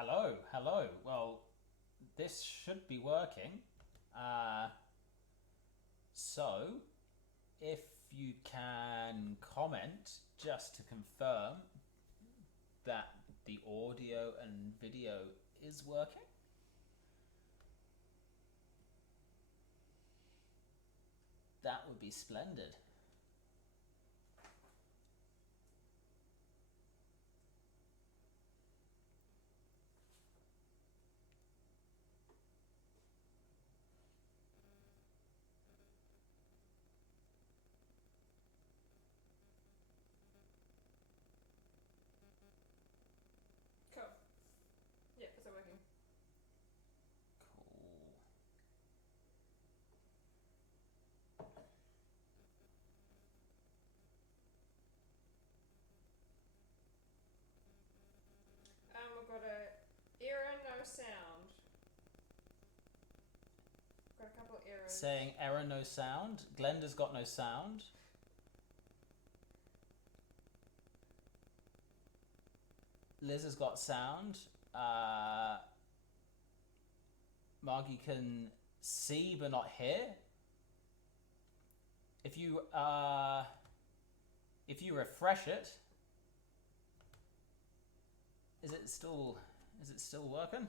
Hello, hello. Well, this should be working. Uh, so, if you can comment just to confirm that the audio and video is working. That would be splendid. Cool. Yeah, is it working? Cool. We've got a error, no sound. Got a couple of errors. Saying error, no sound. Glenda's got no sound. Liz has got sound. Margie can see but not hear. If you refresh it, is it still working?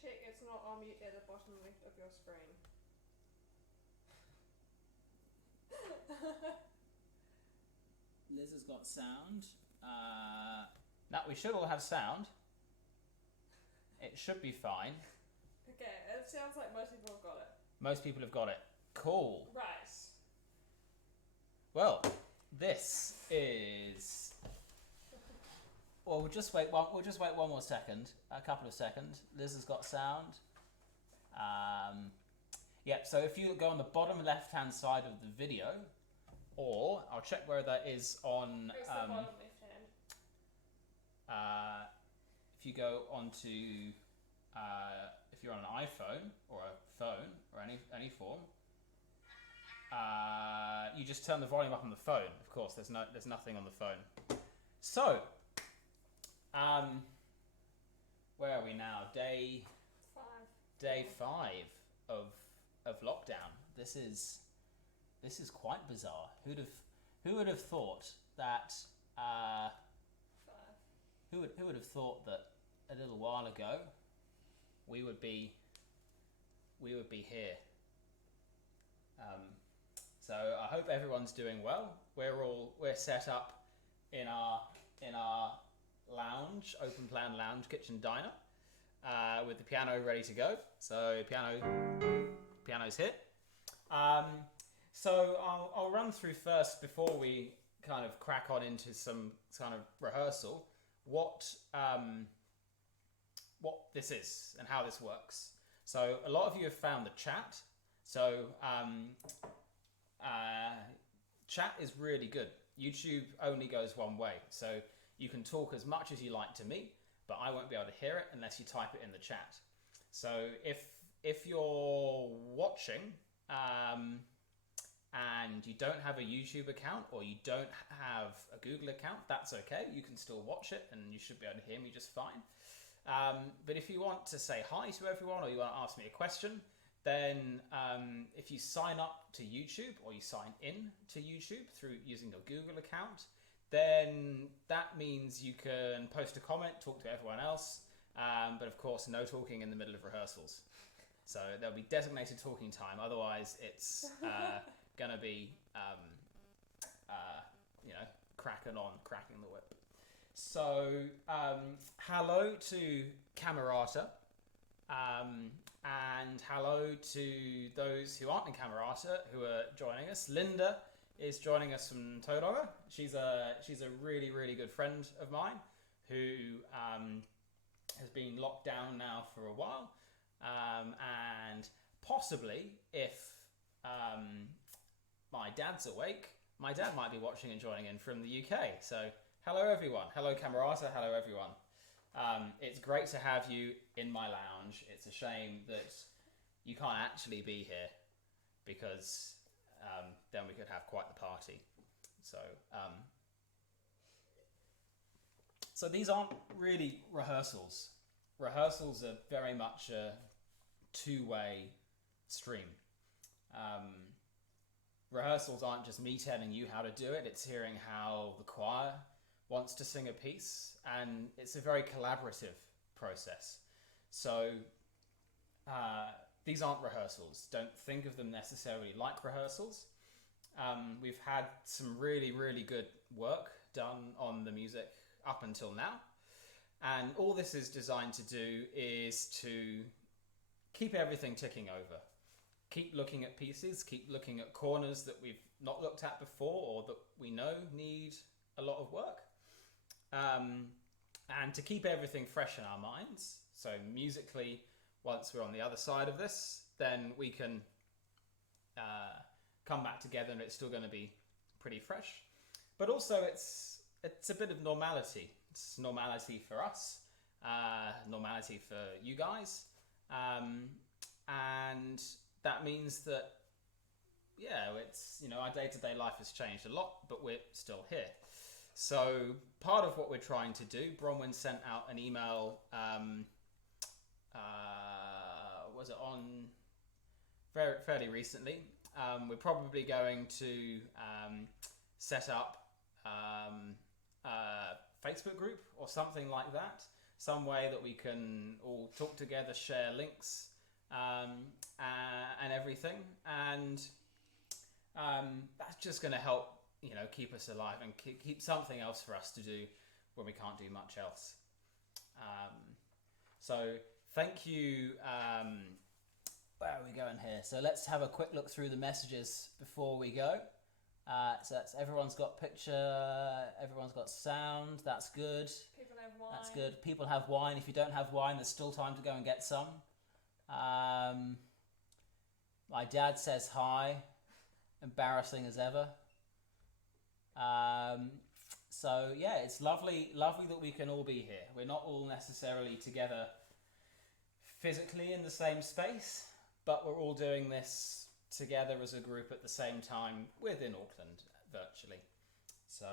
Check it's not on mute at the bottom left of your screen. Liz has got sound. Now we should all have sound. It should be fine. Okay, it sounds like most people have got it. Most people have got it. Cool. Right. Well, this is. Well, we'll just wait one more second. A couple of seconds. Liz has got sound. Yep. So if you go on the bottom left-hand side of the video, or I'll check where that is on. Where's the bottom left hand? If you go onto, if you're on an iPhone or a phone or any form, you just turn the volume up on the phone. Of course, there's nothing on the phone. So, where are we now? Day 5 of lockdown. This is quite bizarre. Who would have thought that? 5. Who would have thought that a little while ago we would be here? So I hope everyone's doing well. We're set up in our lounge, open plan lounge, kitchen diner, with the piano ready to go. So piano's here. So I'll run through first before we kind of crack on into some kind of rehearsal what this is and how this works. So a lot of you have found the chat. So chat is really good. YouTube only goes one way. So you can talk as much as you like to me, but I won't be able to hear it unless you type it in the chat. So if you're watching and you don't have a YouTube account or you don't have a Google account, that's okay. You can still watch it and you should be able to hear me just fine. But if you want to say hi to everyone or you want to ask me a question, then if you sign up to YouTube or you sign in to YouTube through using your Google account, then that means you can post a comment, talk to everyone else, but of course no talking in the middle of rehearsals. So there'll be designated talking time, otherwise it's gonna be cracking the whip. So hello to Camerata, and hello to those who aren't in Camerata who are joining us. Linda is joining us from Tauranga. She's a really, really good friend of mine who has been locked down now for a while, and possibly if my dad's awake, my dad might be watching and joining in from the UK. So hello everyone. Hello Camerata. Hello everyone. It's great to have you in my lounge. It's a shame that you can't actually be here because then we could have quite the party. So So these aren't really rehearsals. Rehearsals are very much a two-way stream. Rehearsals aren't just me telling you how to do it, it's hearing how the choir wants to sing a piece, and it's a very collaborative process. So these aren't rehearsals. Don't think of them necessarily like rehearsals. We've had some really, really good work done on the music up until now. And all this is designed to do is to keep everything ticking over. Keep looking at pieces, keep looking at corners that we've not looked at before or that we know need a lot of work. And to keep everything fresh in our minds. So musically, once we're on the other side of this, then we can come back together and it's still going to be pretty fresh. But also it's a bit of normality. It's normality for us, normality for you guys. And that means that, it's, our day-to-day life has changed a lot, but we're still here. So part of what we're trying to do, Bronwyn sent out an email, was it on fairly recently? We're probably going to set up a Facebook group or something like that, some way that we can all talk together, share links and everything, and that's just going to help keep us alive and keep something else for us to do when we can't do much else. So thank you. Where are we going here? So let's have a quick look through the messages before we go. So that's everyone's got picture, everyone's got sound, that's good. People have wine. That's good. People have wine. If you don't have wine, there's still time to go and get some. My dad says hi, embarrassing as ever. So yeah, it's lovely that we can all be here. We're not all necessarily together physically in the same space, but we're all doing this together as a group at the same time within Auckland virtually. So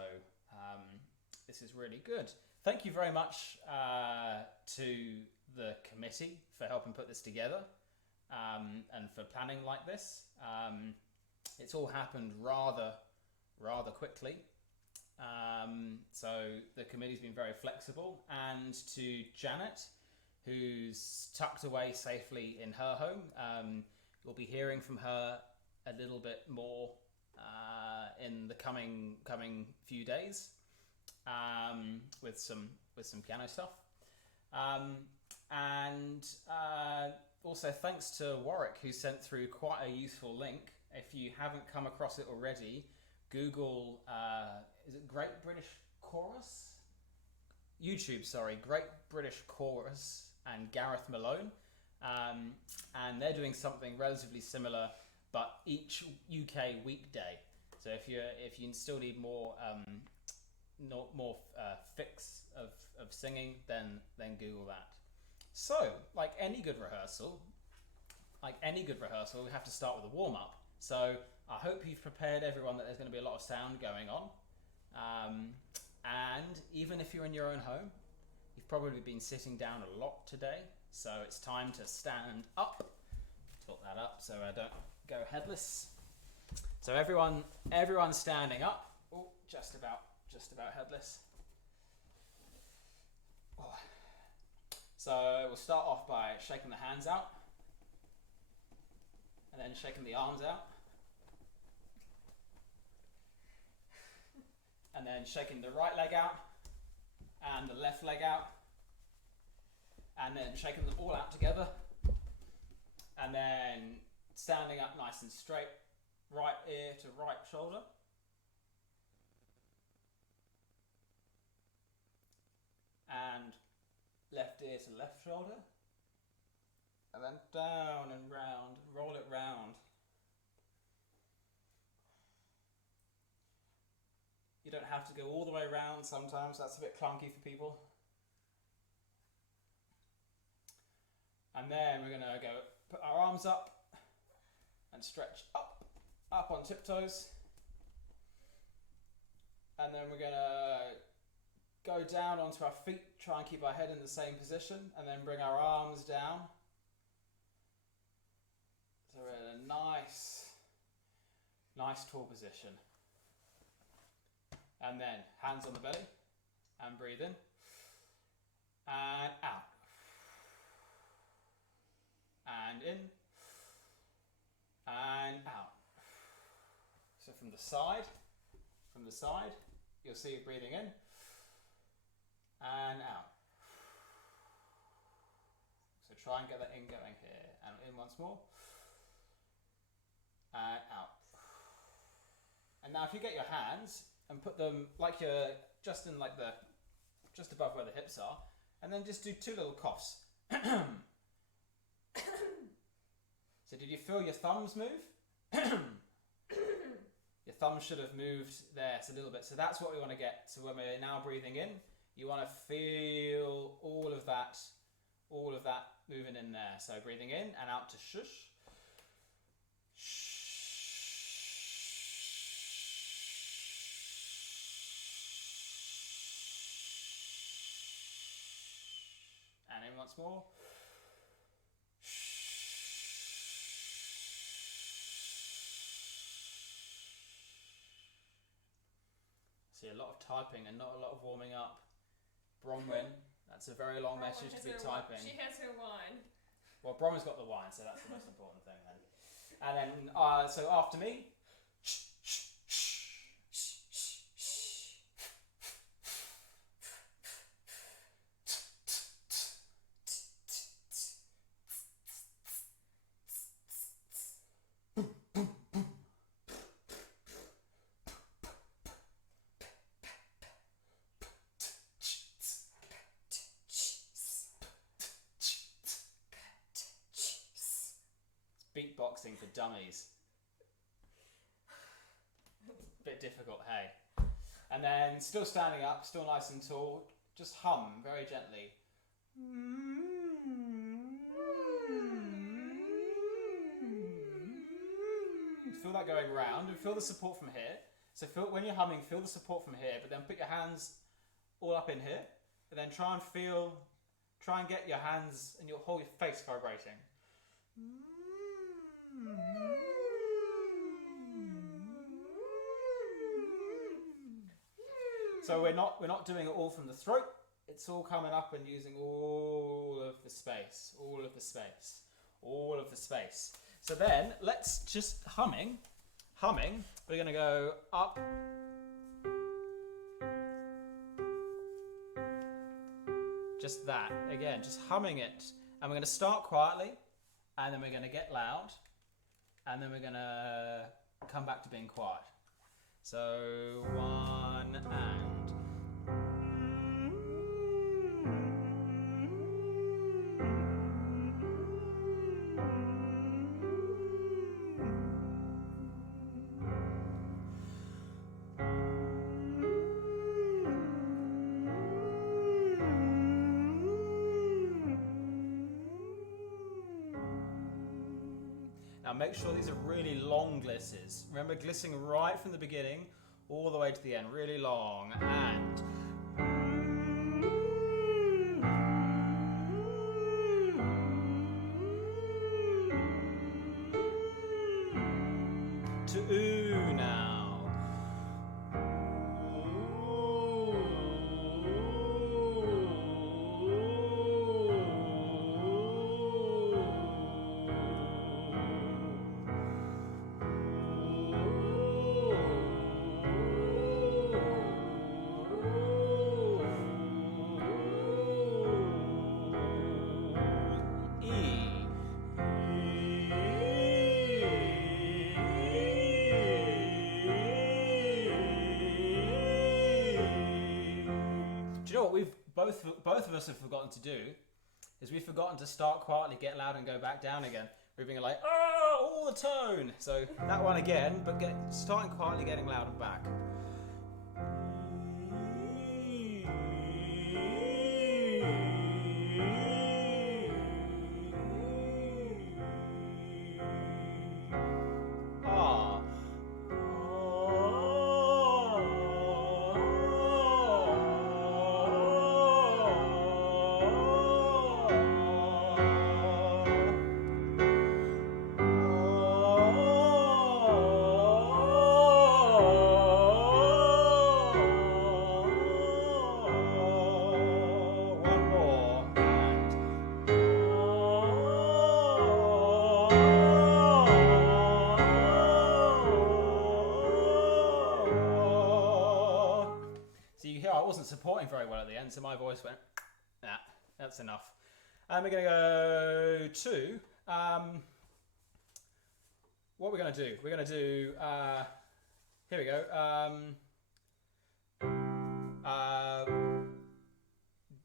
this is really good. Thank you very much to the committee for helping put this together and for planning like this. It's all happened rather quickly. So the committee's been very flexible, and to Janet, who's tucked away safely in her home. You'll be hearing from her a little bit more in the coming few days with some piano stuff. And also thanks to Warwick, who sent through quite a useful link. If you haven't come across it already, Google, is it Great British Chorus? YouTube, sorry, Great British Chorus and Gareth Malone. And they're doing something relatively similar, but each UK weekday. So if you still need more fix of singing, then Google that. So like any good rehearsal, we have to start with a warm up. So I hope you've prepared everyone that there's going to be a lot of sound going on. And even if you're in your own home, you've probably been sitting down a lot today. So it's time to stand up. Tilt that up so I don't go headless. So everyone's standing up. Oh, just about headless. Oh. So we'll start off by shaking the hands out, and then shaking the arms out, and then shaking the right leg out and the left leg out, and then shaking them all out together, and then standing up nice and straight, right ear to right shoulder, and left ear to left shoulder, and then down and round, roll it round. You don't have to go all the way round sometimes, that's a bit clunky for people. And then we're going to go put our arms up and stretch up on tiptoes. And then we're going to go down onto our feet, try and keep our head in the same position, and then bring our arms down. So we're in a nice tall position. And then hands on the belly, and breathe in, and out. And in, and out. So from the side, you'll see you breathing in, and out. So try and get that in going here, and in once more, and out. And now if you get your hands and put them like you're just in like just above where the hips are, and then just do 2 little coughs. So did you feel your thumbs move? Your thumbs should have moved there a little bit. So that's what we want to get. So when we're now breathing in, you want to feel all of that moving in there. So breathing in and out to shush. And in once more. See a lot of typing and not a lot of warming up. Bronwyn, that's a very long message to be typing. She has her wine. Well, Bronwyn's got the wine, so that's the most important thing then. And then, so after me. Beatboxing for dummies. Bit difficult, hey. And then still standing up, still nice and tall, just hum very gently. Feel that going round and feel the support from here. So when you're humming, feel the support from here, but then put your hands all up in here, and then try and get your hands and your whole face vibrating. So we're not doing it all from the throat. It's all coming up and using all of the space. So then let's just humming. We're going to go up. Just that. Again, just humming it. And we're going to start quietly. And then we're going to get loud. And then we're going to come back to being quiet. So 1 and. Now make sure these are really long glisses. Remember glissing right from the beginning all the way to the end, really long. And to oo now. Both of us have forgotten to do is we've forgotten to start quietly, get loud, and go back down again. We're being like, all the tone. So that one again, but starting quietly, getting loud and back. supporting very well at the end, so my voice went, nah, that's enough. And we're going to go to, what we're going to do, here we go,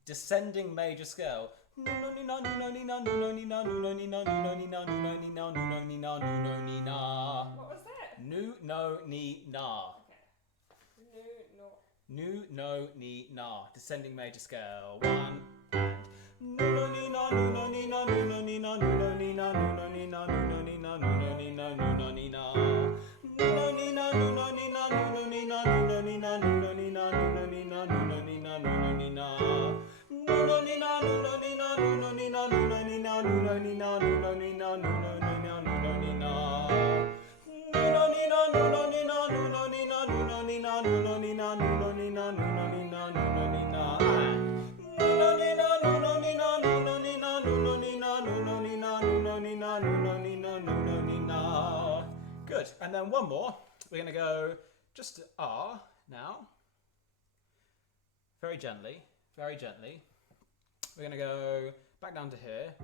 descending major scale. What was that? Nu, no, ni, na. Okay. Nu, no, ni, na. Descending major scale. 1 and. Nu, no, ni, na, nu, no, ni, na, nu, no, ni, na, nu, no, ni, na, nu, no, ni, na, nu, no, ni, na, nu, no, ni, na, nu, no, ni, na. Nu, no, ni, na, nu, no, ni, na, nu, no, ni, na, nu, no, ni, na, nu, no, ni, na, nu, no, ni, na, nu, no, ni, na, nu, no, ni, na. Nu, no, ni, na, nu, no, ni, na, nu, no, ni, na, nu, no, ni, na, nu, no, ni, na, nu, no, ni, na, nu, no, ni, na, nu, no, ni, na. Nu, no, ni, na, nu, no, ni, na, nu, no, ni, na, nu, no, ni, na, nu, no, ni, na, nu, no, ni, na, nu, no, ni, na, nu, no, ni, na. Nu, no, ni, na, nu, no, ni, na, nu, no, ni, na, nu, no, ni, na, nu, no, ni, na, nu, no, ni, na, nu, no, ni, na, nu, no, ni, na. Good. And then one more. We're going to go just to R now. Very gently. Very gently. We're going to go back down to here.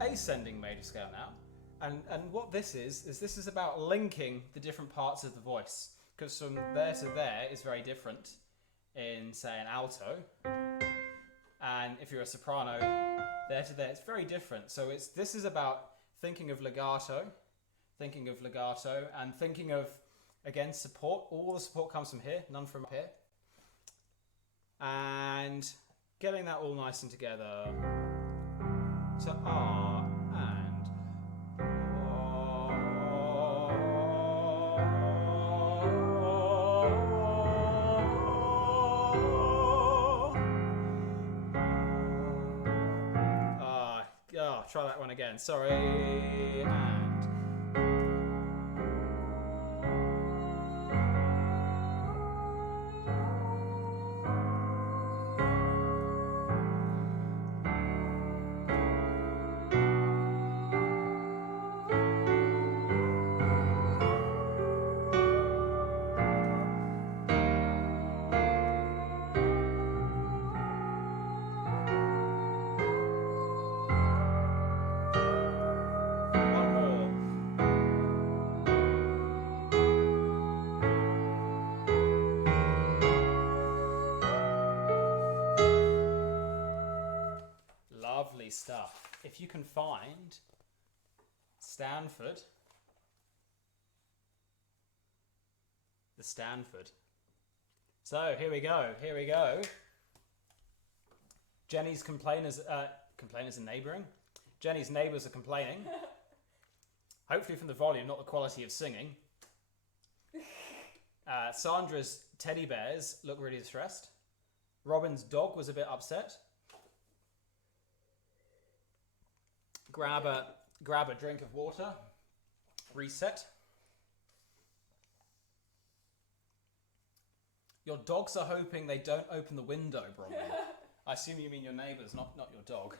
Ascending major scale now. And what this is this is about linking the different parts of the voice. Because from there to there is very different in, say, an alto. And if you're a soprano, there to there, it's very different. So this is about thinking of legato, and thinking of, again, support. All the support comes from here, none from here. And getting that all nice and together. So R and try that one again. Sorry. And lovely stuff. If you can find Stanford, the Stanford. So here we go. Jenny's complainers and neighbouring. Jenny's neighbours are complaining. Hopefully from the volume, not the quality of singing. Sandra's teddy bears look really distressed. Robin's dog was a bit upset. Grab a drink of water. Reset. Your dogs are hoping they don't open the window, Bronwyn. I assume you mean your neighbours, not your dog.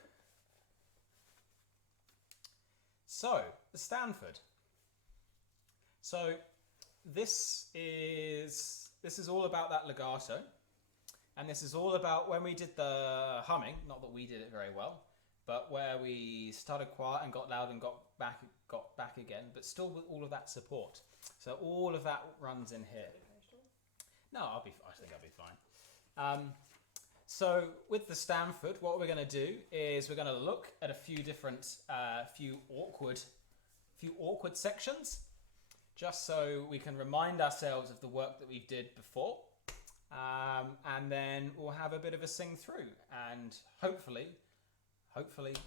So, the Stanford. So, this is all about that legato. And this is all about when we did the humming, not that we did it very well, but where we started quiet and got loud and got back again, but still with all of that support. So all of that runs in here. No, I think I'll be fine. So with the Stanford, what we're going to do is we're going to look at a few different, few awkward sections, just so we can remind ourselves of the work that we did before, and then we'll have a bit of a sing through, and hopefully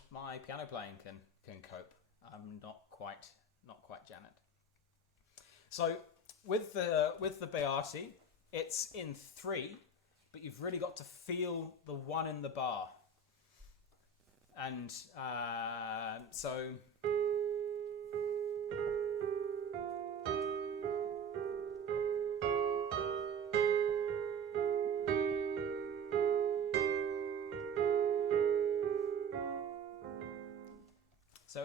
my piano playing can cope. I'm not quite Janet. So with the Beati, it's in 3, but you've really got to feel the 1 in the bar. And so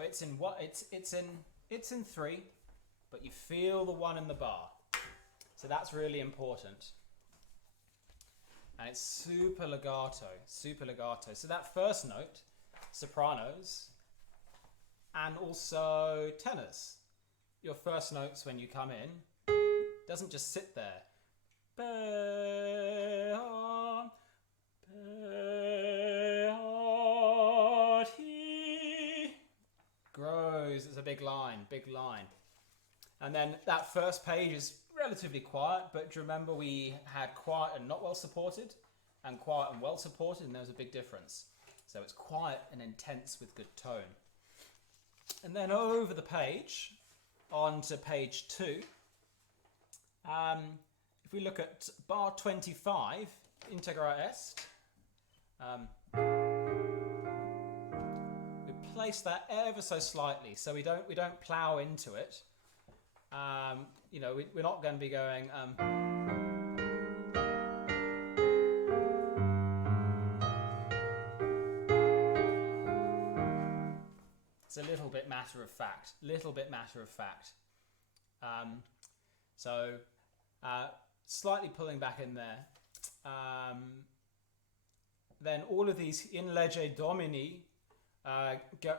it's in 3, but you feel the 1 in the bar. So that's really important. And it's super legato, super legato. So that first note, sopranos, and also tenors. Your first notes when you come in doesn't just sit there. Grows. It's a big line, big line. And then that first page is relatively quiet, but do you remember we had quiet and not well supported, and quiet and well supported, and there was a big difference. So it's quiet and intense with good tone. And then over the page, on to page 2. If we look at bar 25, integra est, we place that ever so slightly, so we don't plow into it. You know, we're not going to be going. It's a little bit matter of fact. So slightly pulling back in there. Then all of these in legge domini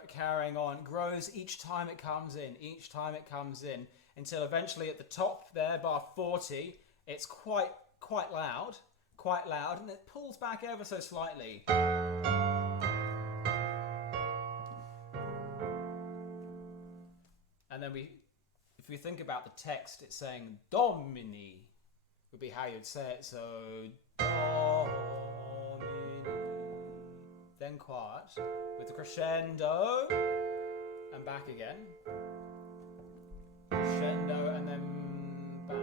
carrying on grows each time it comes in, until eventually at the top there, bar 40, it's quite loud, and it pulls back ever so slightly. And then if we think about the text, it's saying domini would be how you'd say it. So domini, then quiet with the crescendo and back again. Crescendo and then back.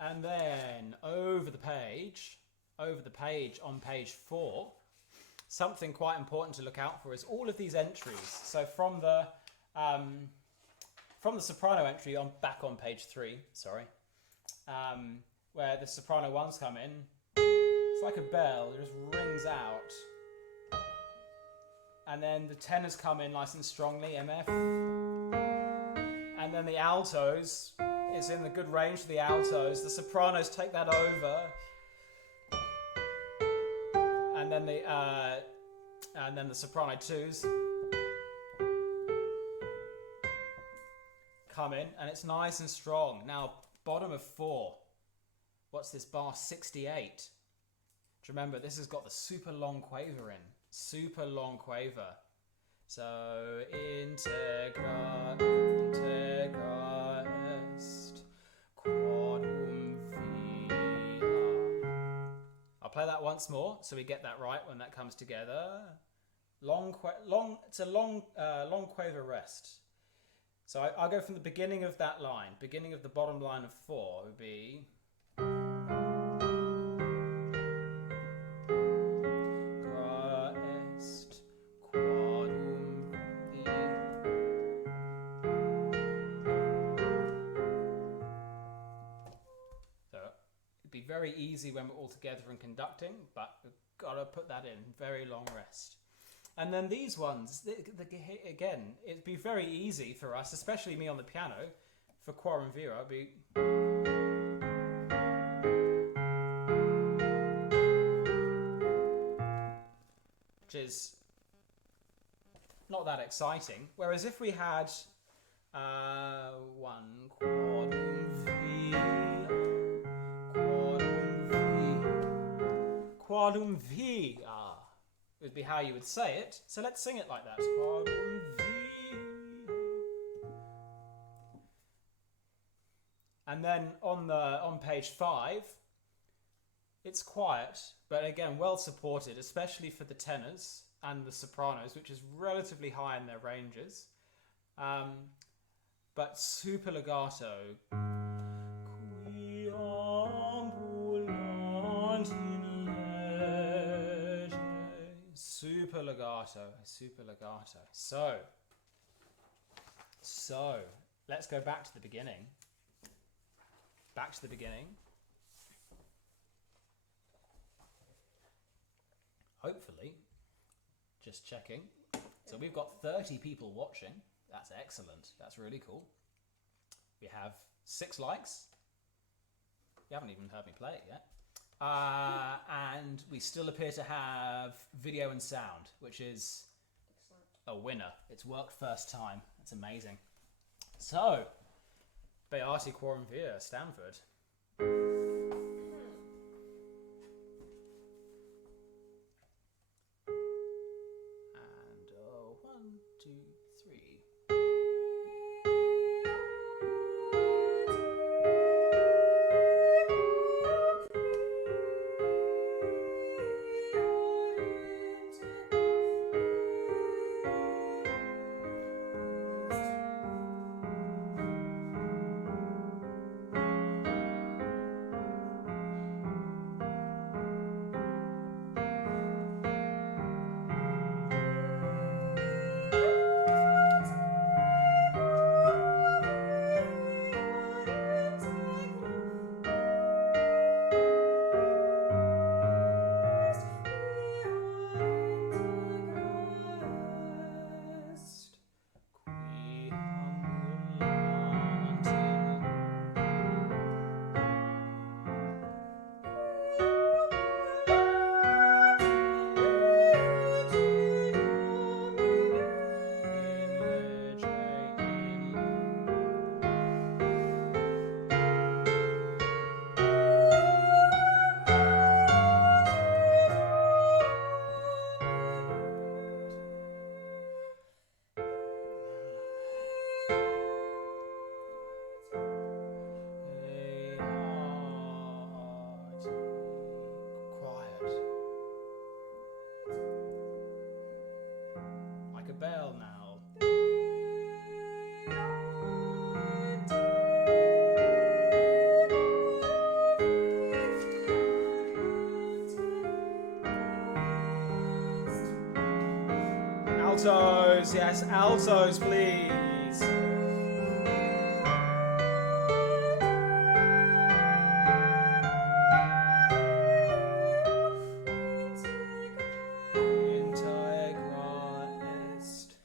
And then over the page on page 4, something quite important to look out for is all of these entries. So from the soprano entry back on page 3, where the soprano ones come in, it's like a bell, it just rings out. And then the tenors come in nice and strongly, MF. And then the altos, it's in the good range for the altos. The sopranos take that over. And then the soprano 2s come in, and it's nice and strong. Now, bottom of 4. What's this, bar 68? Do you remember, this has got the super long quaver in. Super long quaver. So, integra est quodum via. I'll play that once more, so we get that right when that comes together. It's a long quaver rest. So I'll go from the beginning of that line. Beginning of the bottom line of 4 would be. Gra est quodum via. So it'd be very easy when we're all together and conducting, but we've got to put that in. Very long rest. And then these ones, again, it'd be very easy for us, especially me on the piano, for quorum vira, it'd be. Which is not that exciting. Whereas if we had one quodum via, quodum via. Would be how you would say it. So let's sing it like that. And then on page 5, it's quiet, but again well supported, especially for the tenors and the sopranos, which is relatively high in their ranges, but super legato. Super legato. So, let's go back to the beginning. Hopefully, just checking. So we've got 30 people watching. That's excellent. That's really cool. We have 6 likes. You haven't even heard me play it yet. And we still appear to have video and sound, which is Excellent. a winner. It's worked first time. It's amazing. So, Beati Quorum Via, Stanford. And 1, 2, 3. Like a bell now. Altos, yes, altos, please. Integra est.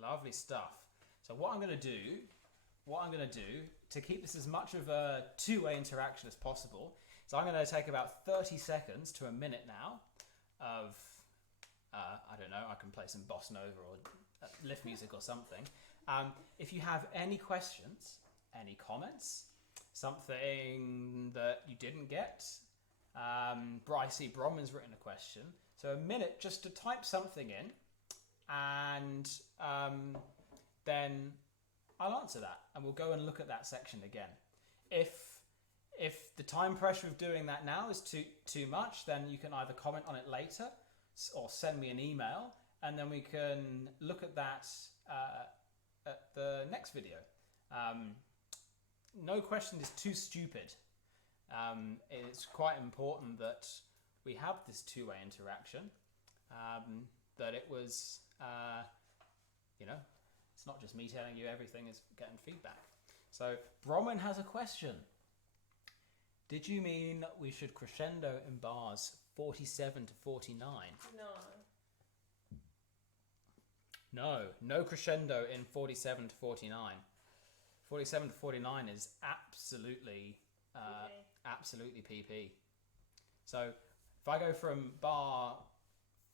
Lovely stuff. So what I'm going to do to keep this as much of a two-way interaction as possible, so I'm going to take about 30 seconds to a minute now of, I don't know, I can play some bossa nova or lift music or something. If you have any questions, any comments, something that you didn't get, I see Bronwyn's written a question, so a minute just to type something in, and then I'll answer that, and we'll go and look at that section again. If the time pressure of doing that now is too much, then you can either comment on it later or send me an email, and then we can look at that at the next video. No question is too stupid. It's quite important that we have this two-way interaction, that it was, it's not just me telling you everything, is getting feedback. So Bronwyn has a question. Did you mean we should crescendo in bars 47 to 49? No crescendo in 47 to 49. 47 to 49 is absolutely absolutely PP. So if I go from bar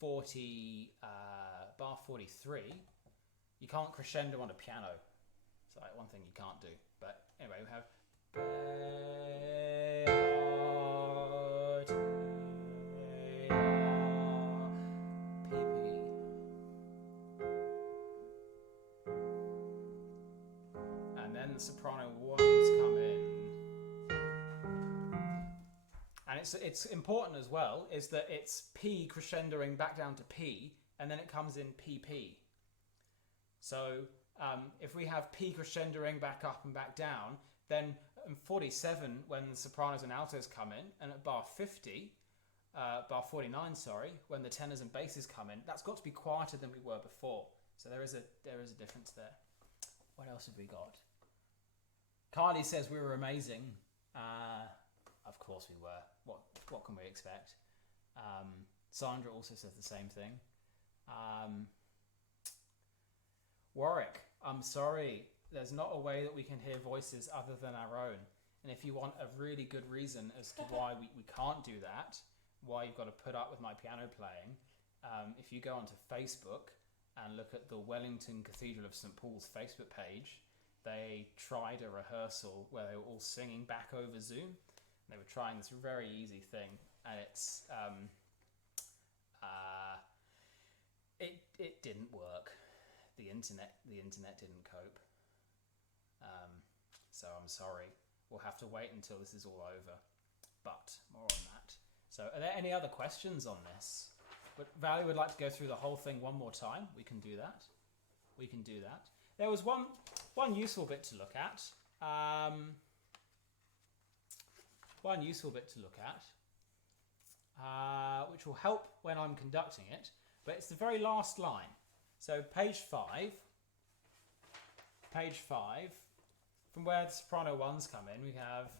43, you can't crescendo on a piano. It's like one thing you can't do. But anyway, we have when the soprano ones come in. And it's important as well, is that it's P crescendoing back down to P, and then it comes in PP. So if we have P crescendoing back up and back down, then in 47, when the sopranos and altos come in, and at bar 50, bar 49, sorry, when the tenors and basses come in, that's got to be quieter than we were before. So there is a difference there. What else have we got? Kylie says we were amazing. Of course we were. What can we expect? Sandra also says the same thing. Warwick, I'm sorry. There's not a way that we can hear voices other than our own. And if you want a really good reason as to why we can't do that, why you've got to put up with my piano playing, if you go onto Facebook and look at the Wellington Cathedral of St. Paul's Facebook page, they tried a rehearsal where they were all singing back over Zoom. They were trying this very easy thing, and it didn't work. The internet didn't cope. So I'm sorry. We'll have to wait until this is all over. But more on that. So are there any other questions on this? But Valerie would like to go through the whole thing one more time. We can do that. There was one useful bit to look at. Which will help when I'm conducting it, but it's the very last line. So page 5, from where the soprano ones come in, we have...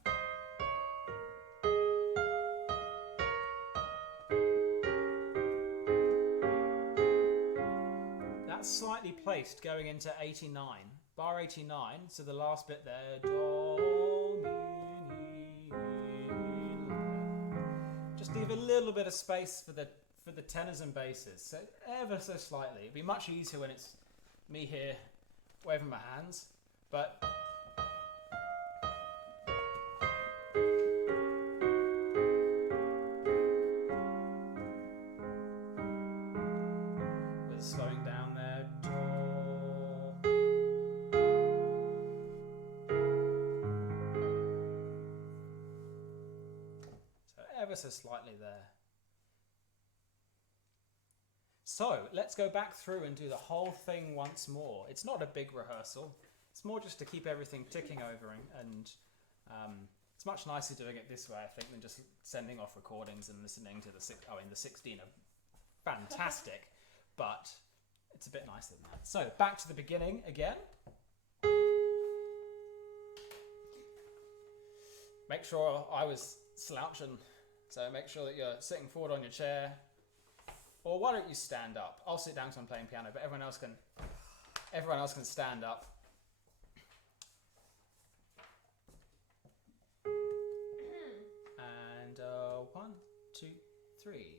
That's slightly placed going into 89, bar 89, so the last bit there, do, mi, mi, just leave a little bit of space for the tenors and basses, so ever so slightly. It'd be much easier when it's me here waving my hands, but with slowing down there, so ever so slightly there. So let's go back through and do the whole thing once more. It's not a big rehearsal. It's more just to keep everything ticking over, and it's much nicer doing it this way, I think, than just sending off recordings and listening to the 16 are fantastic, but it's a bit nicer than that. So back to the beginning again. Make sure I was slouching, so make sure that you're sitting forward on your chair. Or why don't you stand up? I'll sit down because I'm playing piano, but everyone else can stand up. And 1, 2, 3.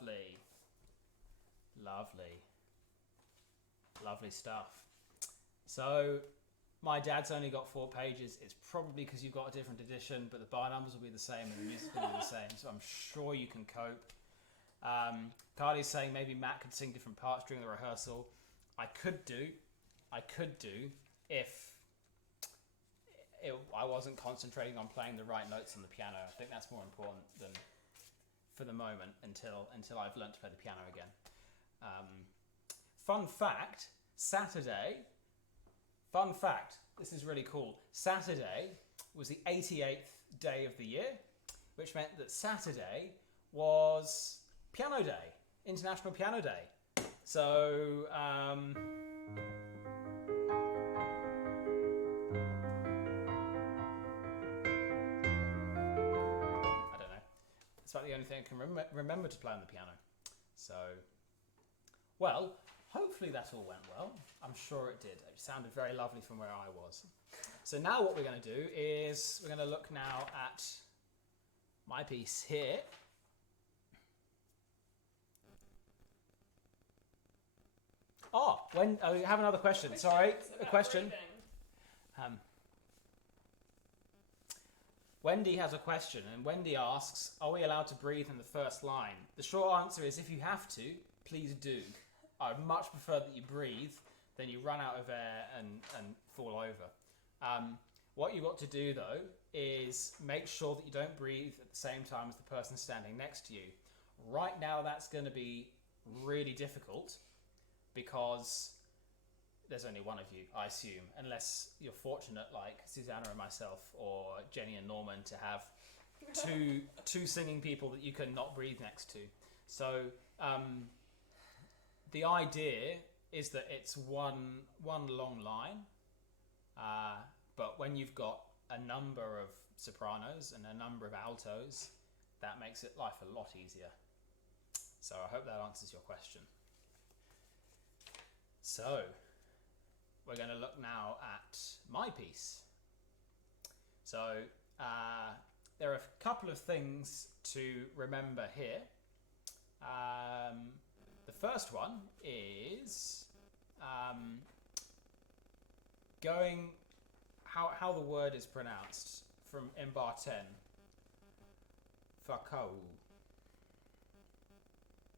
Lovely. Lovely stuff. So, my dad's only got 4 pages. It's probably because you've got a different edition, but the bar numbers will be the same and the music will be the same. So I'm sure you can cope. Carly's saying maybe Matt could sing different parts during the rehearsal. I could do if I wasn't concentrating on playing the right notes on the piano. I think that's more important than for the moment until I've learnt to play the piano again. Fun fact, this is really cool. Saturday was the 88th day of the year, which meant that Saturday was Piano Day, International Piano Day. So, I don't know. It's about the only thing I can remember to play on the piano. So, well, hopefully that all went well. I'm sure it did. It sounded very lovely from where I was. So now what we're going to do is we're going to look now at my piece here. We have another question. Sorry, a question. Wendy has a question, and Wendy asks, are we allowed to breathe in the first line? The short answer is, if you have to, please do. I would much prefer that you breathe than you run out of air and fall over. What you've got to do, though, is make sure that you don't breathe at the same time as the person standing next to you. Right now, that's going to be really difficult because there's only one of you, I assume, unless you're fortunate like Susanna and myself or Jenny and Norman to have two singing people that you can not breathe next to. So the idea is that it's one long line, but when you've got a number of sopranos and a number of altos, that makes life a lot easier. So I hope that answers your question. So we're going to look now at my piece. So there are a couple of things to remember here. The first one is going how the word is pronounced from in bar 10. Whakau.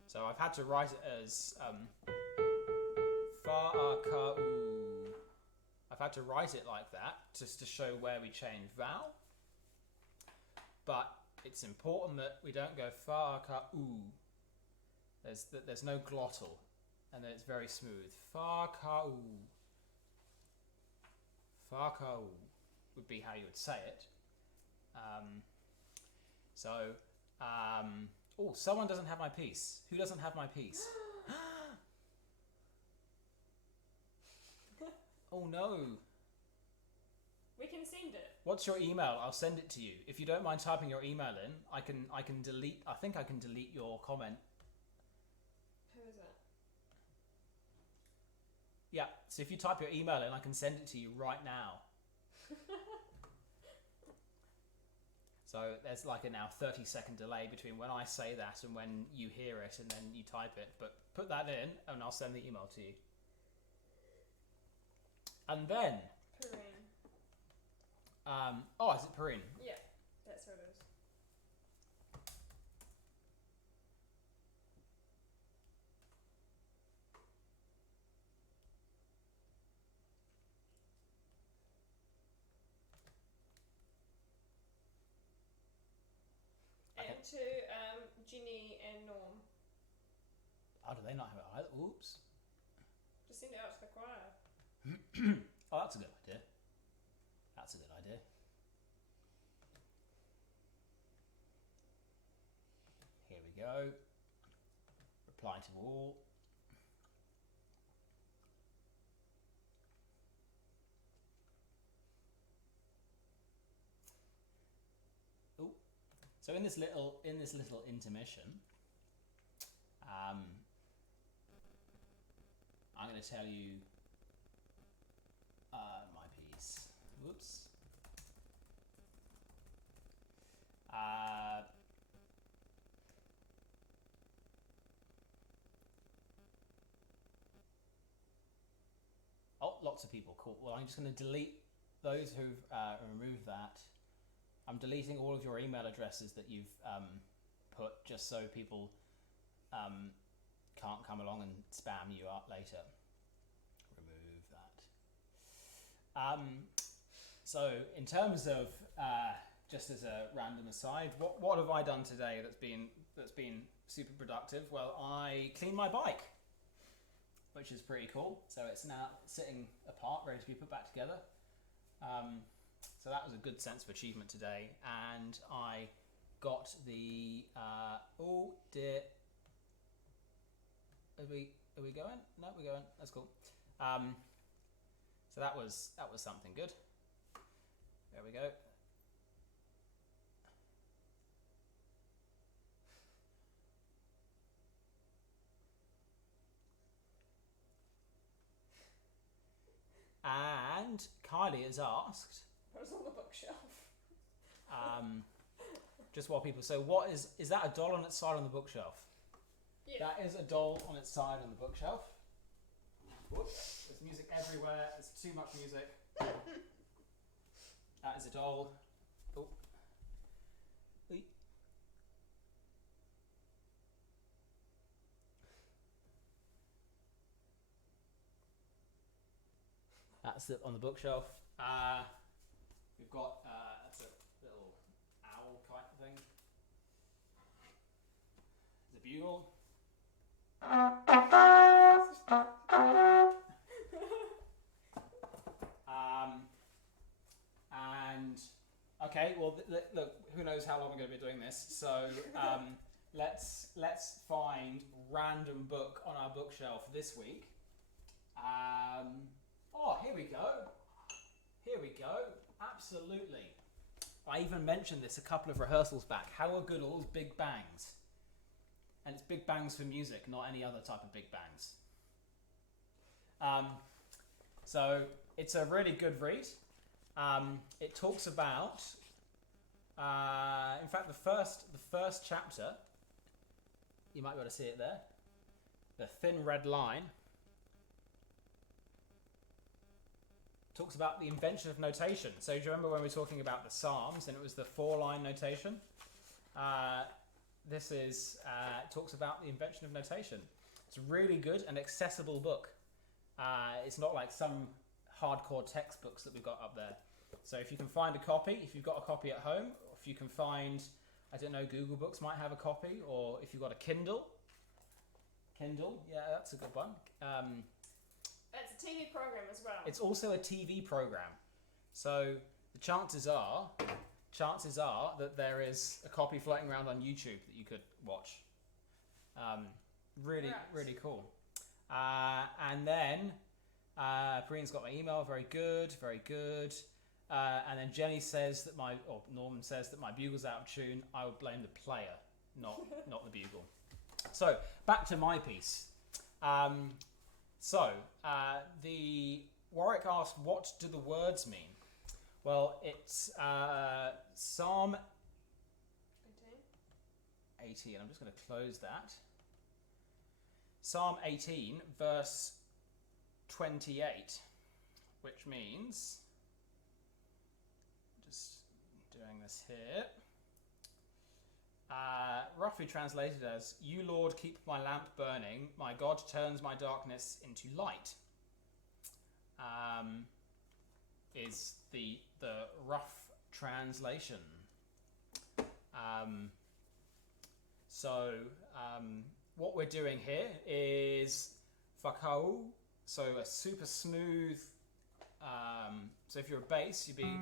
So I've had to write it as whakau. I've had to write it like that just to show where we change vowel. But it's important that we don't go whakau. There's no glottal, and then it's very smooth. Whakau. Whakau would be how you would say it. Someone doesn't have my piece. Who doesn't have my piece? Oh no. We can send it. What's your email? I'll send it to you. If you don't mind typing your email in, I can delete. I think I can delete your comment. Who is it? Yeah. So if you type your email in, I can send it to you right now. So there's like a now 30-second delay between when I say that and when you hear it and then you type it. But put that in and I'll send the email to you. And then... Perrine. Is it Perrine? Yeah, that's what it is. And to Ginny and Norm. Oh, do they not have it either? Oops. Just send it out to the choir. Oh, that's a good idea. That's a good idea. Here we go. Reply to all. Oh, so in this little intermission, I'm going to tell you my piece. Whoops. lots of people. Cool. Well, I'm just going to delete those who've removed that. I'm deleting all of your email addresses that you've put, just so people can't come along and spam you up later. Remove that. So in terms of just as a random aside, what have I done today that's been super productive? Well, I cleaned my bike, which is pretty cool. So it's now sitting apart, ready to be put back together. So that was a good sense of achievement today, and I got the oh dear. Are we going? No, we're going. That's cool. So that was something good. There we go. And Kylie has asked. What's on the bookshelf? Just while people say, what is that a doll on its side on the bookshelf? Yeah. That is a doll on its side on the bookshelf. Whoops, there's music everywhere. There's too much music. That is a doll. Oh. Eek. That's it on the bookshelf. We've got that's a little owl kind of thing. There's a bugle. And okay, well, look, who knows how long we're going to be doing this? So let's find random book on our bookshelf this week. Oh, here we go. Here we go. Absolutely. I even mentioned this a couple of rehearsals back. How are good all those big bangs? And it's big bangs for music, not any other type of big bangs. So it's a really good read. It talks about, in fact, the first chapter. You might be able to see it there. The thin red line talks about the invention of notation. So do you remember when we were talking about the Psalms and it was the 4-line notation? This is talks about the invention of notation. It's a really good and accessible book. It's not like some hardcore textbooks that we've got up there. So if you can find a copy, if you've got a copy at home, or if you can find, I don't know, Google Books might have a copy, or if you've got a Kindle, yeah, that's a good one. It's a TV program as well. It's also a TV program. So the chances are that there is a copy floating around on YouTube that you could watch. Really cool. And then Brian's got my email. Very good. And then Jenny says that Norman says that my bugle's out of tune. I would blame the player, not the bugle. So back to my piece. The Warwick asked, what do the words mean? Well, it's Psalm 18. I'm just going to close that. Psalm 18, verse 28, which means, just doing this here, roughly translated as, you, Lord, keep my lamp burning, my God turns my darkness into light, is the rough translation. What we're doing here is whakau, so a super smooth, so if you're a bass, you'd be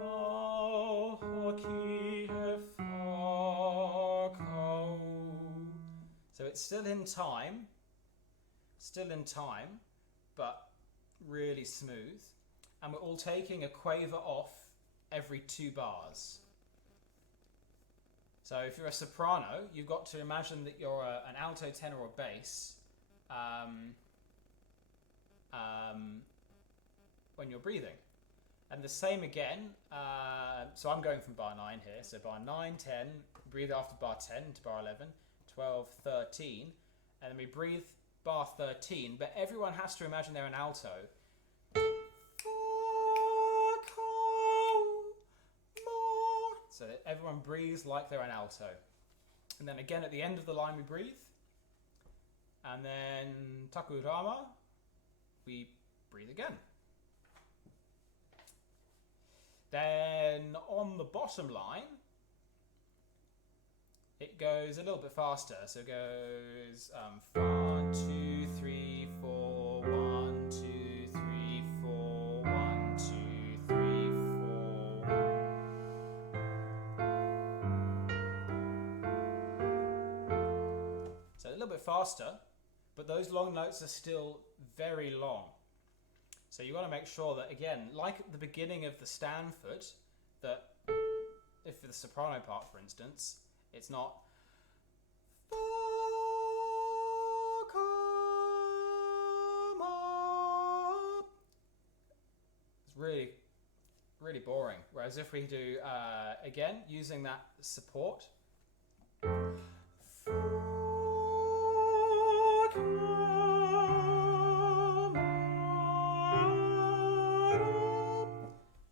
ma hoki whakau. So it's still in time, but really smooth. And we're all taking a quaver off every 2 bars. So if you're a soprano, you've got to imagine that you're an alto, tenor, or bass when you're breathing. And the same again, so I'm going from bar 9 here. So bar 9, 10, breathe after bar 10 to bar 11, 12, 13, and then we breathe bar 13. But everyone has to imagine they're an alto. everyone breathes like they're an alto. And then again at the end of the line we breathe. And then taku rama, we breathe again. Then on the bottom line, it goes a little bit faster. So it goes 1, 2, 3, 4, 1, 2, 3, 4, 1, 2, 3, 4. So a little bit faster, but those long notes are still very long. So you want to make sure that, again, like at the beginning of the Stanford, that if for the soprano part, for instance, it's not it's really, really boring. Whereas if we do, again, using that support,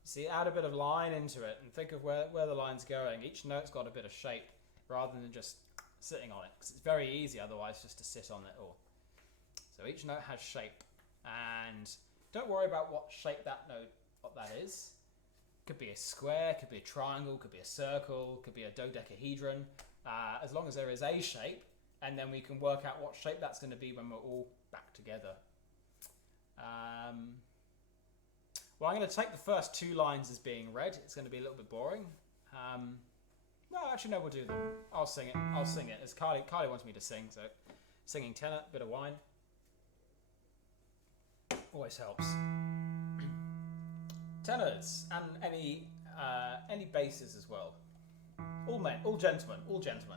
see, add a bit of line into it and think of where the line's going. Each note's got a bit of shape rather than just sitting on it, because it's very easy otherwise just to sit on it all. So each note has shape, and don't worry about what shape what that is. Could be a square, could be a triangle, could be a circle, could be a dodecahedron, as long as there is a shape, and then we can work out what shape that's going to be when we're all back together. Well, I'm going to take the first 2 lines as being read. It's going to be a little bit boring. No, actually, no, we'll do them. I'll sing it. As Kylie wants me to sing, so singing tenor, bit of wine. Always helps. Tenors, and any basses as well. All men, all gentlemen.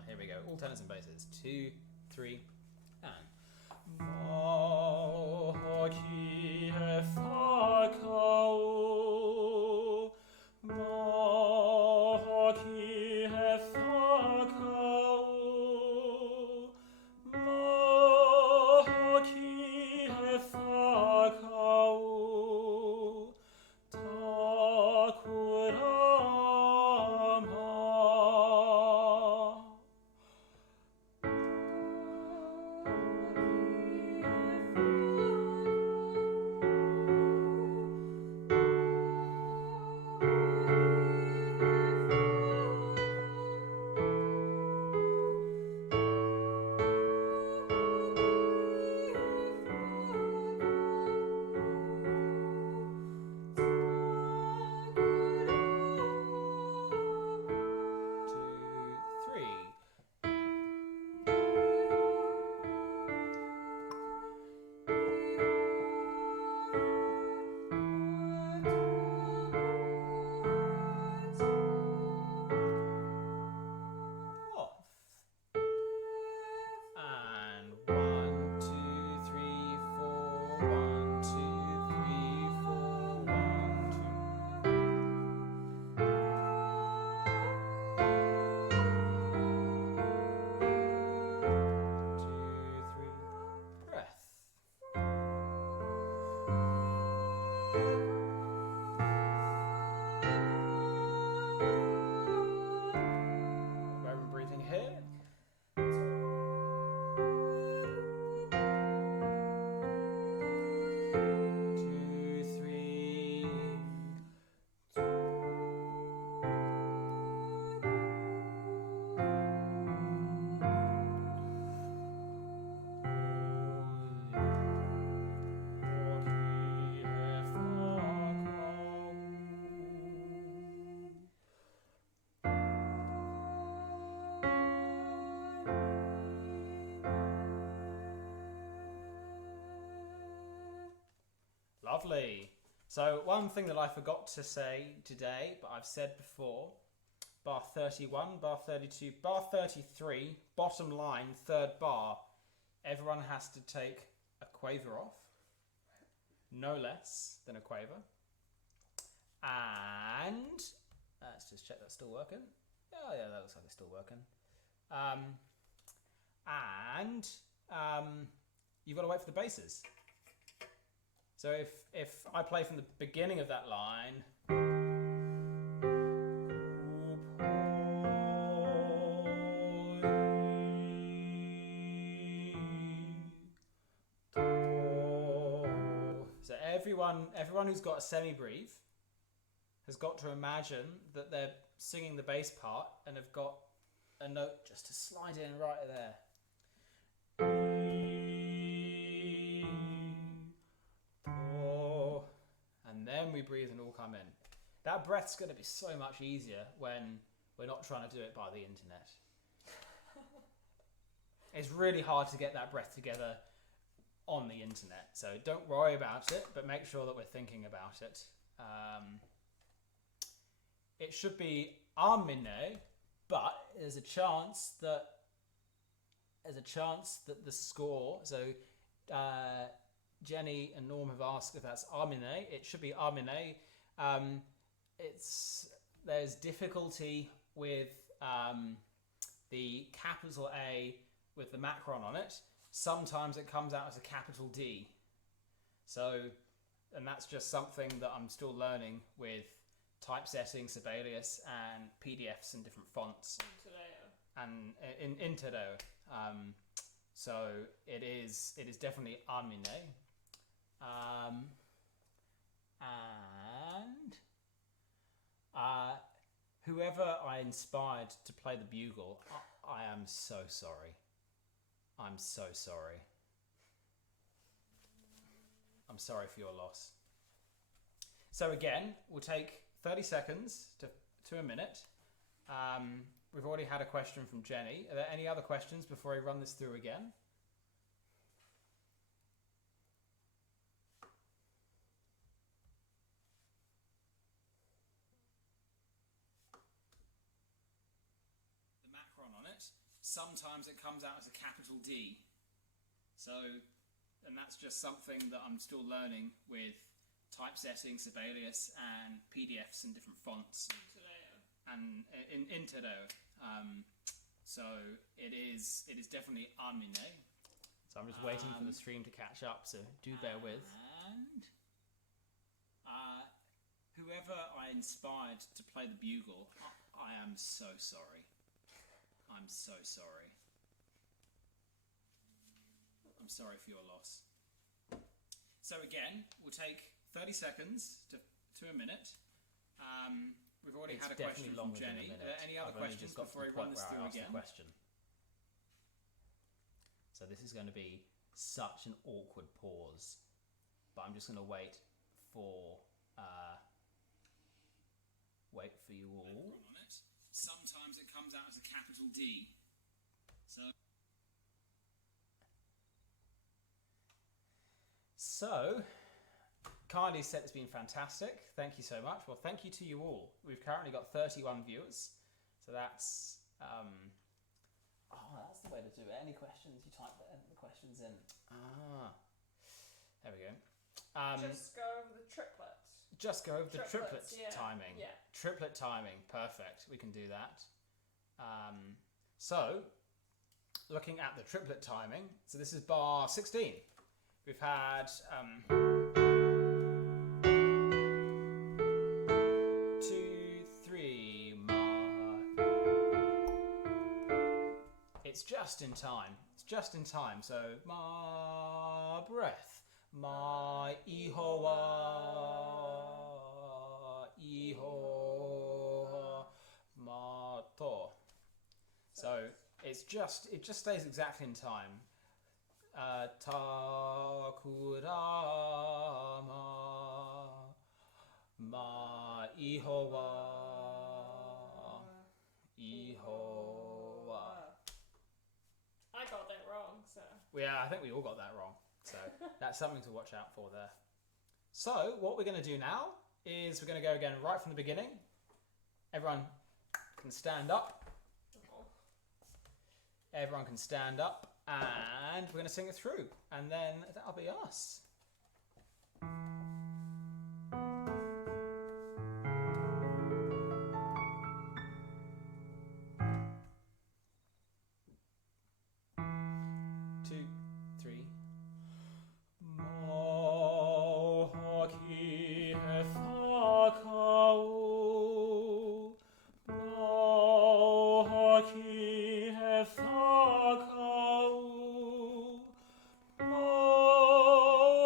Here we go. All tenors and basses. 2, 3, and... Hoki whakau, hoki whakau, hoki whakau, taku rama. Lovely. So one thing that I forgot to say today, but I've said before, bar 31, bar 32, bar 33, bottom line, 3rd bar, everyone has to take a quaver off, no less than a quaver. And let's just check that's still working. Oh yeah, that looks like it's still working. And you've got to wait for the basses. So if I play from the beginning of that line, everyone who's got a semi-breathe has got to imagine that they're singing the bass part and have got a note just to slide in right there. And then we breathe and all come in. That breath's going to be so much easier when we're not trying to do it by the internet. It's really hard to get that breath together on the internet, so don't worry about it, but make sure that we're thinking about it. It should be amine, but there's a chance that the score. So Jenny and Norm have asked if that's amine. It should be amine. There's difficulty with the capital A with the macron on it. Sometimes it comes out as a capital D. So, and that's just something that I'm still learning with typesetting, Sibelius, and PDFs and different fonts. And in Tadeo. So it is definitely amine. And whoever I inspired to play the bugle, I am so sorry. I'm so sorry. I'm sorry for your loss. So again, we'll take 30 seconds to a minute. We've already had a question from Jenny. Are there any other questions before I run this through again? The macron on it. Sometimes it comes out as a capital D. So, and that's just something that I'm still learning with typesetting, Sibelius, and PDFs and different fonts. And in Tadeo. So it is definitely amine. So I'm just waiting for the stream to catch up, so do bear with. And whoever I inspired to play the bugle, I am so sorry. I'm so sorry. I'm sorry for your loss. So again, we'll take 30 seconds to a minute. We've already had a question from Jenny. Are there any other questions before I run this through again? So this is going to be such an awkward pause, but I'm just going to wait for you all. Sometimes it comes out as a capital D. So Kylie said it's been fantastic. Thank you so much. Well, thank you to you all. We've currently got 31 viewers. So that's... that's the way to do it. Any questions, you type the questions in. There we go. Just go over the triplets. Just go over the triplet yeah. timing. Yeah. Triplet timing. Perfect. We can do that. So, looking at the triplet timing. So this is bar 16. We've had... 2, 3, ma. It's just in time. It's just in time. So ma breath, ma ihowa, iho ma to. So it just stays exactly in time. Taku rama, ma ihowa, ihowa. I got that wrong, so. Yeah, I think we all got that wrong. So that's something to watch out for there. So what we're going to do now is we're going to go again right from the beginning. Everyone can stand up. Everyone can stand up. And we're going to sing it through, and then that'll be us. 2, 3. Mo hoki he whakau, mo hoki he whakau, mo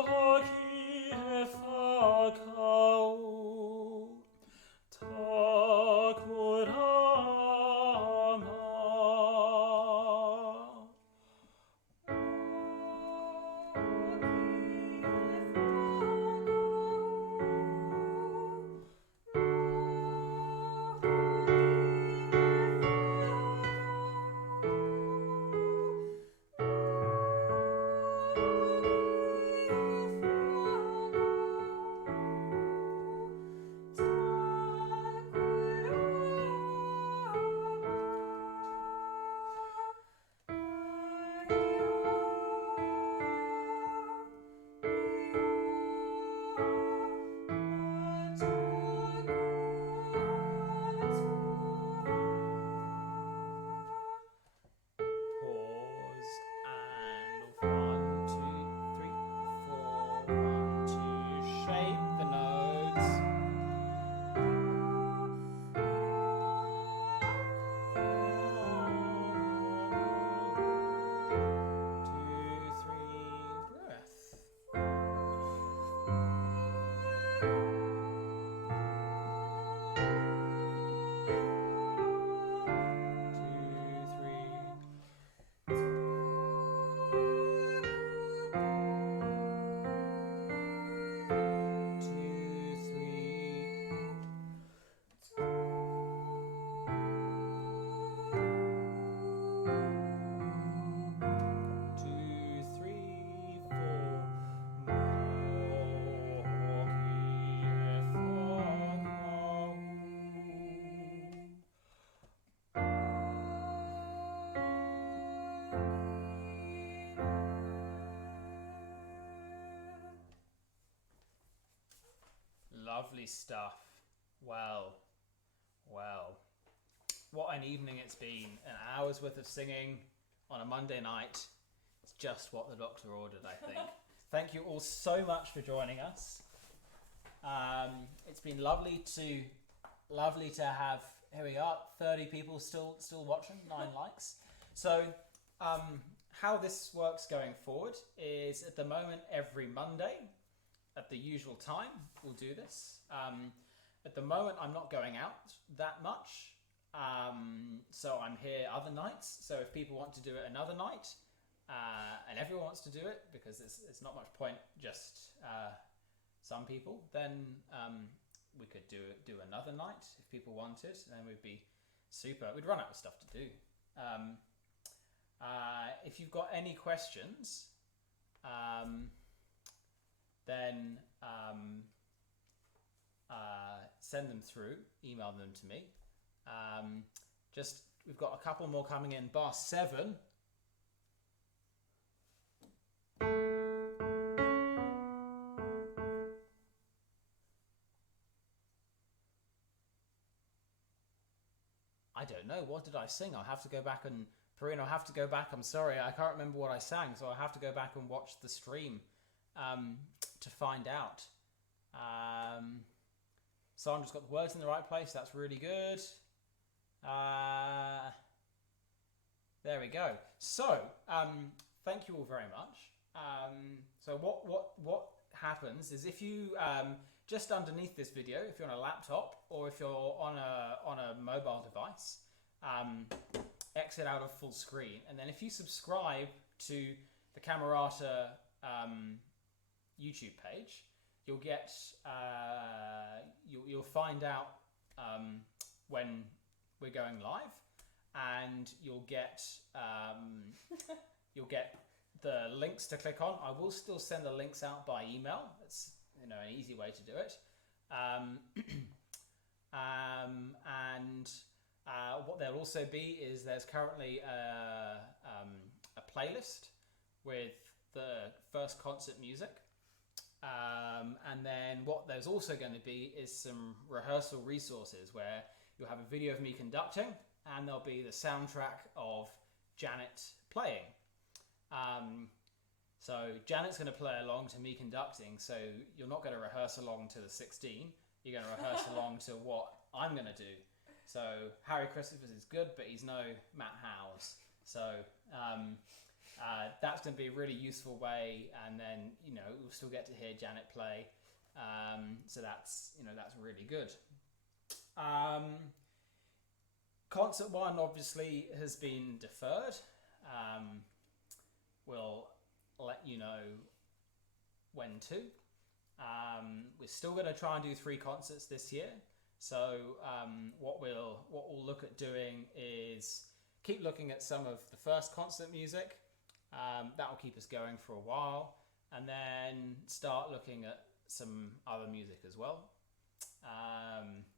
Lovely stuff. Well. What an evening it's been. An hour's worth of singing on a Monday night. It's just what the doctor ordered, I think. Thank you all so much for joining us. It's been lovely to have, here we are, 30 people still watching, 9 likes. So how this works going forward is, at the moment, every Monday at the usual time we'll do this. At the moment I'm not going out that much, so I'm here other nights. So if people want to do it another night, and everyone wants to do it, because it's not much point just some people, then we could do another night if people wanted, and then we'd be super. We'd run out of stuff to do. If you've got any questions, then send them through, email them to me. We've got a couple more coming in, bar 7. I don't know. What did I sing? I'll have to go back and... Perrine, I'll have to go back. I'm sorry. I can't remember what I sang, so I'll have to go back and watch the stream to find out. Sandra's got the words in the right place. That's really good. There we go. So, thank you all very much. So what happens is, if you... just underneath this video, if you're on a laptop or if you're on a mobile device, exit out of full screen, and then if you subscribe to the Camerata YouTube page, you'll get you'll find out when we're going live, and you'll get the links to click on. I will still send the links out by email. It's an easy way to do it. What there'll also be is, there's currently a playlist with the first concert music, and then what there's also going to be is some rehearsal resources, where you'll have a video of me conducting, and there'll be the soundtrack of Janet playing. So Janet's going to play along to me conducting, so you're not going to rehearse along to the 16, you're going to rehearse along to what I'm going to do. So Harry Christophers is good, but he's no Matt Howes. So that's going to be a really useful way, and then we'll still get to hear Janet play. So that's really good. Concert 1 obviously has been deferred. We'll let you know when to. We're still going to try and do 3 concerts this year. So what we'll look at doing is keep looking at some of the first concert music. That will keep us going for a while, and then start looking at some other music as well,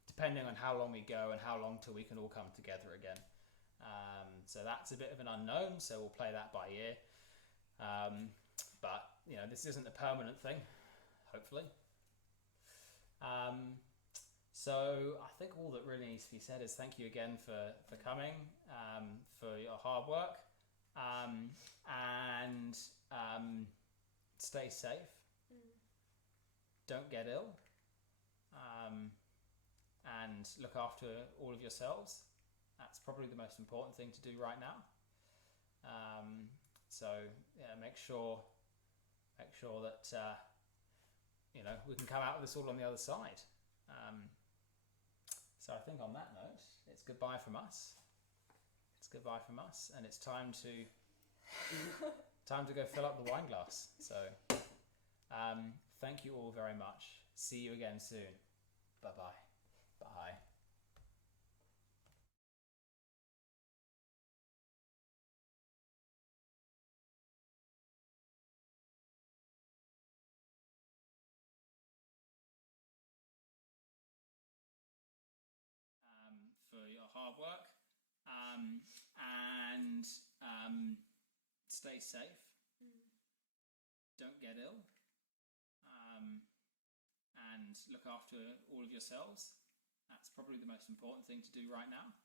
depending on how long we go and how long till we can all come together again. So that's a bit of an unknown, so we'll play that by ear. But this isn't a permanent thing, hopefully. So I think all that really needs to be said is thank you again for coming, for your hard work, and stay safe. Don't get ill, and look after all of yourselves. That's probably the most important thing to do right now. So yeah, make sure that we can come out with this all on the other side. So I think on that note, it's goodbye from us. It's goodbye from us, and it's time to go fill up the wine glass. So thank you all very much. See you again soon. Bye-bye. Bye. For your hard work, and stay safe. Don't get ill, and look after all of yourselves. That's probably the most important thing to do right now.